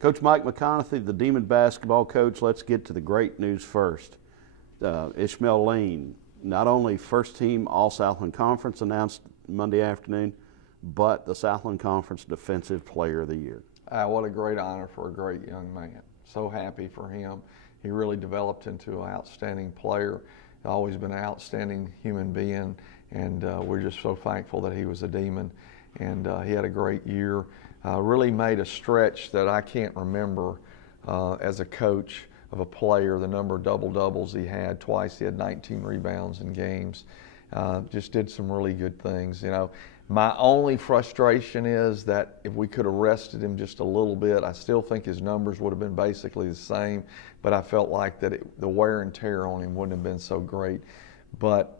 Coach Mike McConathy, the Demon basketball coach, let's get to the great news first. Ishmael Lane, not only first team All-Southland Conference announced Monday afternoon, but the Southland Conference Defensive Player of the Year. What a great honor for a great young man. So happy for him. He really developed into an outstanding player. Always been an outstanding human being, and we're just so thankful that he was a Demon. And he had a great year. Really made a stretch that I can't remember as a coach of a player, the number of double-doubles he had. Twice he had 19 rebounds in games. Just did some really good things. You know, my only frustration is that if we could have rested him just a little bit, I still think his numbers would have been basically the same, but I felt like that the wear and tear on him wouldn't have been so great. But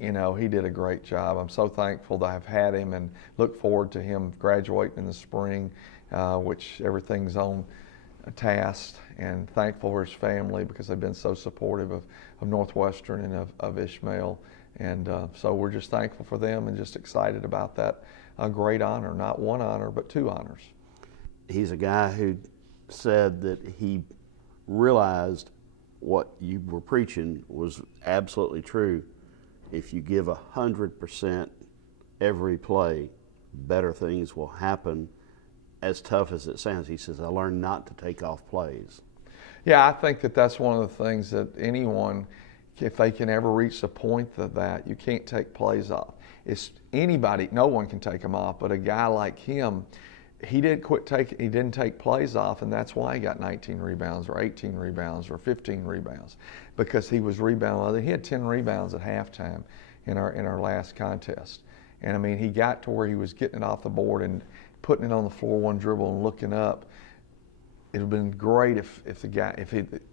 you know, he did a great job. I'm so thankful to have had him and look forward to him graduating in the spring, which everything's on task, and thankful for his family because they've been so supportive of Northwestern and of Ishmael. And so we're just thankful for them and just excited about that. A great honor, not one honor, but two honors. He's a guy who said that he realized what you were preaching was absolutely true. If you give 100% every play, better things will happen. As tough as it sounds, he says, I learned not to take off plays. Yeah, I think that that's one of the things that anyone, if they can ever reach the point of that, you can't take plays off. It's anybody, no one can take them off, but a guy like him, he didn't take plays off, and that's why he got 19 rebounds or 18 rebounds or 15 rebounds, because he was rebounding. He had 10 rebounds at halftime in our last contest. And I mean, he got to where he was getting it off the board and putting it on the floor, one dribble and looking up. It would have been great if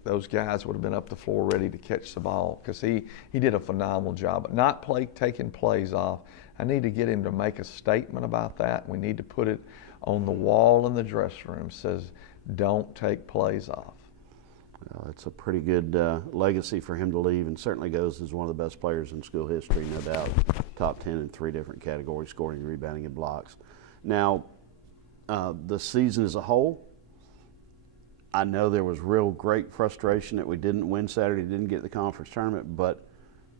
those guys would have been up the floor ready to catch the ball, because he did a phenomenal job. But not taking plays off. I need to get him to make a statement about that. We need to put it on the wall in the dressing room, says, don't take plays off. Well, it's a pretty good legacy for him to leave, and certainly goes as one of the best players in school history, no doubt. Top 10 in 3 different categories, scoring, rebounding, and blocks. Now, the season as a whole, I know there was real great frustration that we didn't win Saturday, didn't get the conference tournament, but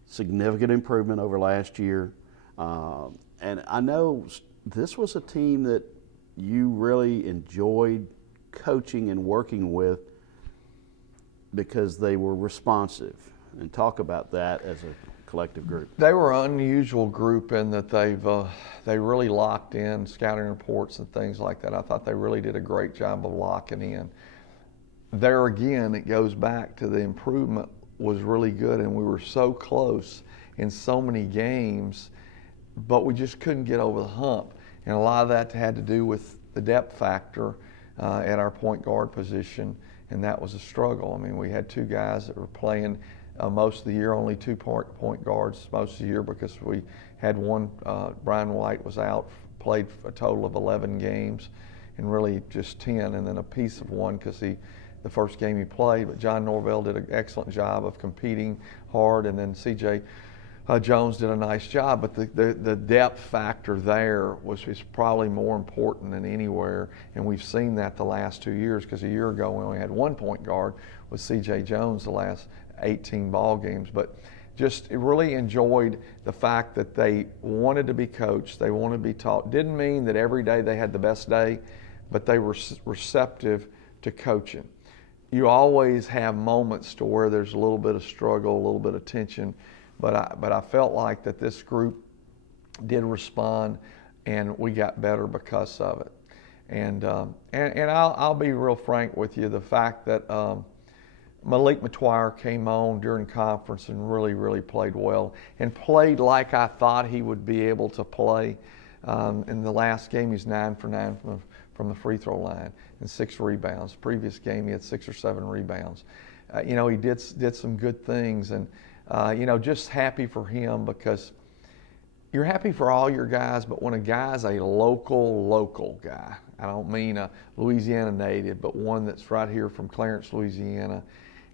significant improvement over last year. And I know this was a team that you really enjoyed coaching and working with because they were responsive. And talk about that as a collective group. They were an unusual group in that they really locked in scouting reports and things like that. I thought they really did a great job of locking in. There again, it goes back to the improvement was really good, and we were so close in so many games, but we just couldn't get over the hump. And a lot of that had to do with the depth factor at our point guard position, and that was a struggle. I mean, we had 2 guys that were playing most of the year, only 2 point guards most of the year, because we had one, Brian White was out, played a total of 11 games, and really just 10, and then a piece of one because the first game he played. But John Norvell did an excellent job of competing hard, and then C.J. Jones did a nice job. But the depth factor there is probably more important than anywhere, and we've seen that the last 2 years, because a year ago we only had 1 point guard with C.J. Jones the last 18 ball games. But just really enjoyed the fact that they wanted to be coached, they wanted to be taught. Didn't mean that every day they had the best day, but they were receptive to coaching. You always have moments to where there's a little bit of struggle, a little bit of tension, but I felt like that this group did respond, and we got better because of it. And I'll be real frank with you, the fact that Malik Matwire came on during conference and really played well, and played like I thought he would be able to play. In the last game, he's 9 for 9 from the free throw line and 6 rebounds. Previous game, he had 6 or 7 rebounds. You know, he did some good things, and you know, just happy for him, because you're happy for all your guys, but when a guy's a local guy, I don't mean a Louisiana native, but one that's right here from Clarence, Louisiana,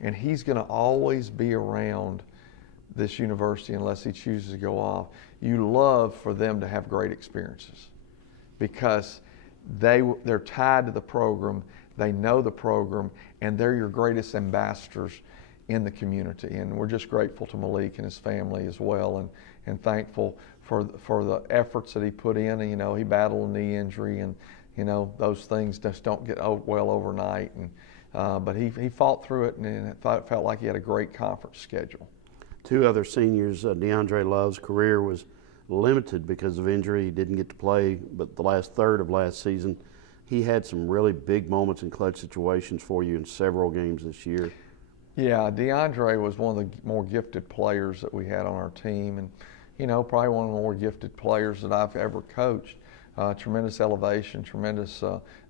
and he's going to always be around this university unless he chooses to go off. You love for them to have great experiences, because they're tied to the program. they know the program, and they're your greatest ambassadors in the community. And we're just grateful to Malik and his family as well, and thankful for the efforts that he put in. And, you know, he battled a knee injury, and, you know, those things just don't get well overnight. And but he fought through it, and it felt like he had a great conference schedule. Two other seniors, DeAndre Love's career was limited because of injury. He didn't get to play, but the last third of last season, he had some really big moments in clutch situations for you in several games this year. Yeah, DeAndre was one of the more gifted players that we had on our team, and, you know, probably one of the more gifted players that I've ever coached. Tremendous elevation, tremendous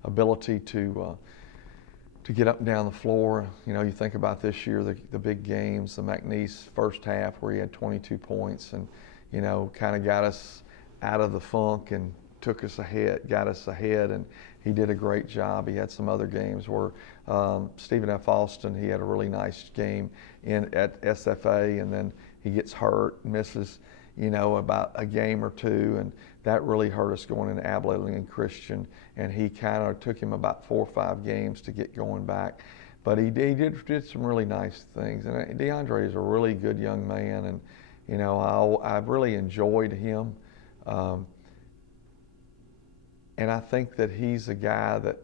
ability to get up and down the floor. You know, you think about this year, the big games, the McNeese first half where he had 22 points and, you know, kind of got us out of the funk and got us ahead, and he did a great job. He had some other games where Stephen F. Austin, he had a really nice game at SFA, and then he gets hurt, misses, you know, about a game or two, and that really hurt us going into Abilene and Christian, and he kind of took him about 4 or 5 games to get going back. But he did some really nice things, and DeAndre is a really good young man, and, you know, I've really enjoyed him. And I think that he's a guy that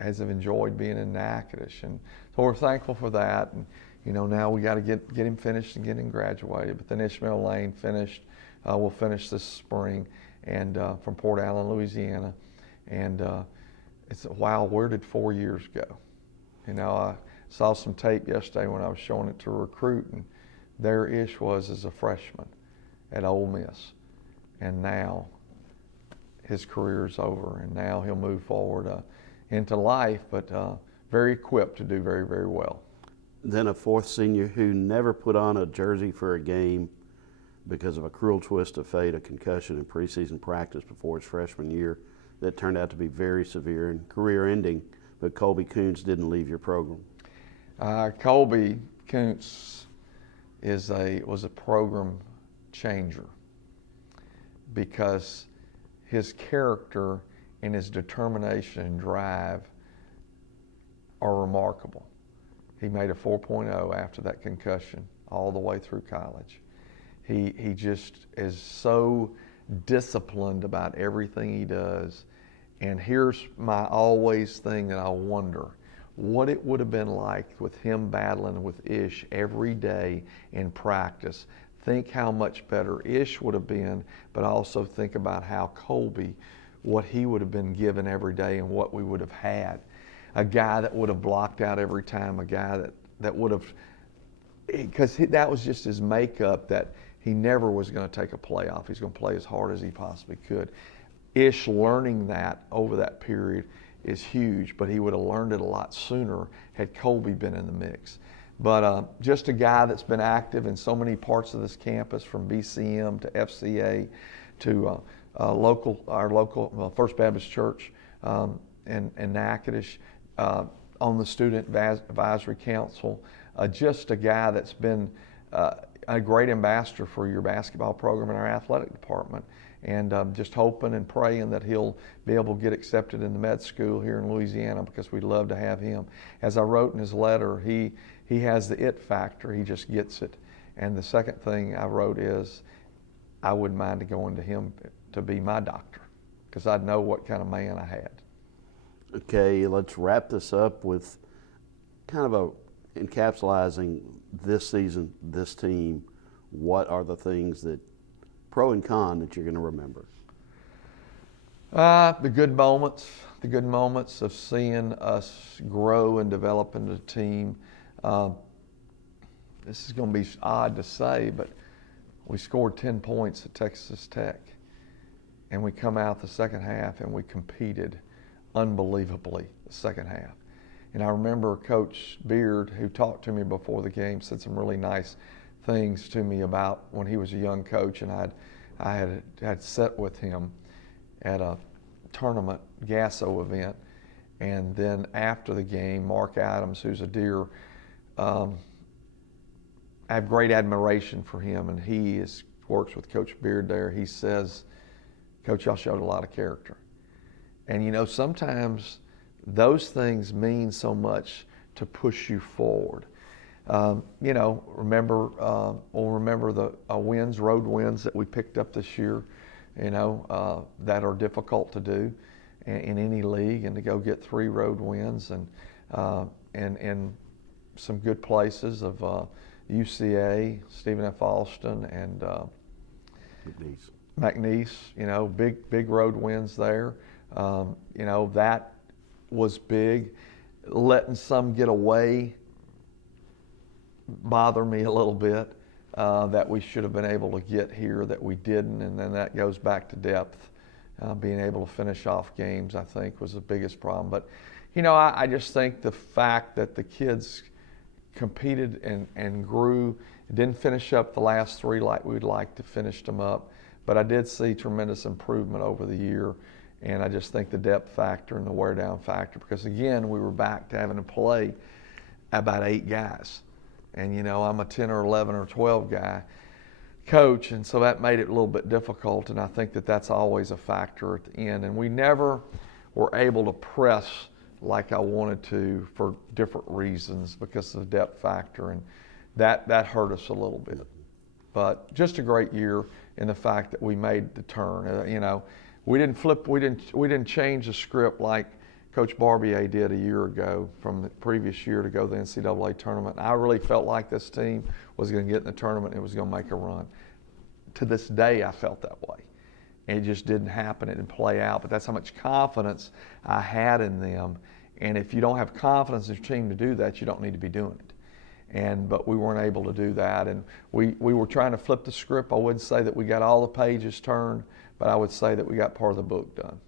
has enjoyed being in Natchitoches, and so we're thankful for that. And, you know, now we got to get him finished and get him graduated. But then Ishmael Lane finished. We'll finish this spring, and from Port Allen, Louisiana. And it's wow, where did 4 years go? You know, I saw some tape yesterday when I was showing it to a recruit, and there Ish was as a freshman at Ole Miss, and now his career is over, and now he'll move forward into life, but very equipped to do very, very well. Then a fourth senior who never put on a jersey for a game because of a cruel twist of fate, a concussion in preseason practice before his freshman year that turned out to be very severe and career-ending, but Colby Kent didn't leave your program. Colby Kent was a program changer because his character and his determination and drive are remarkable. He made a 4.0 after that concussion all the way through college. He just is so disciplined about everything he does. And here's my always thing that I wonder, what it would have been like with him battling with Ish every day in practice. Think how much better Ish would have been, but also think about how Colby, what he would have been given every day and what we would have had. A guy that would have blocked out every time, a guy that would have, because that was just his makeup, that he never was going to take a play off. He's going to play as hard as he possibly could. Ish learning that over that period is huge, but he would have learned it a lot sooner had Colby been in the mix. But just a guy that's been active in so many parts of this campus, from BCM to FCA to our local First Baptist Church in Natchitoches, on the Student Advisory Council. Just a guy that's been a great ambassador for your basketball program and our athletic department. And just hoping and praying that he'll be able to get accepted in the med school here in Louisiana, because we'd love to have him. As I wrote in his letter, he has the it factor. He just gets it. And the second thing I wrote is, I wouldn't mind going to him to be my doctor, because I'd know what kind of man I had. Okay, let's wrap this up with kind of encapsulating this season, this team. What are the things that, pro and con, that you're going to remember? The good moments of seeing us grow and develop into a team. This is going to be odd to say, but we scored 10 points at Texas Tech, and we come out the second half and we competed unbelievably the second half. And I remember Coach Beard, who talked to me before the game, said some really nice things to me about when he was a young coach, and I had sat with him at a tournament Gasso event, and then after the game, Mark Adams, who's a dear, I have great admiration for him, and he works with Coach Beard there. He says, "Coach, y'all showed a lot of character." And you know, sometimes those things mean so much to push you forward. You know, we'll remember the road wins that we picked up this year, you know, that are difficult to do in any league, and to go get 3 road wins and some good places of UCA, Stephen F. Austin, and McNeese, you know, big road wins there. You know, that was big. Letting some get away bother me a little bit, that we should have been able to get here that we didn't, and then that goes back to depth. Being able to finish off games, I think, was the biggest problem. But, you know, I just think the fact that the kids competed and grew, didn't finish up the last 3 like we'd like to finish them up, but I did see tremendous improvement over the year. And I just think the depth factor and the wear down factor, because again, we were back to having to play about 8 guys. And you know, I'm a 10 or 11 or 12 guy coach, and so that made it a little bit difficult, and I think that that's always a factor at the end. And we never were able to press like I wanted to for different reasons because of the depth factor, and that hurt us a little bit. But just a great year in the fact that we made the turn. You know, we didn't change the script like Coach Barbier did a year ago from the previous year to go to the NCAA tournament. I really felt like this team was going to get in the tournament and it was going to make a run. To this day, I felt that way. And it just didn't happen. It didn't play out. But that's how much confidence I had in them. And if you don't have confidence in your team to do that, you don't need to be doing it. But we weren't able to do that. And we were trying to flip the script. I wouldn't say that we got all the pages turned, but I would say that we got part of the book done.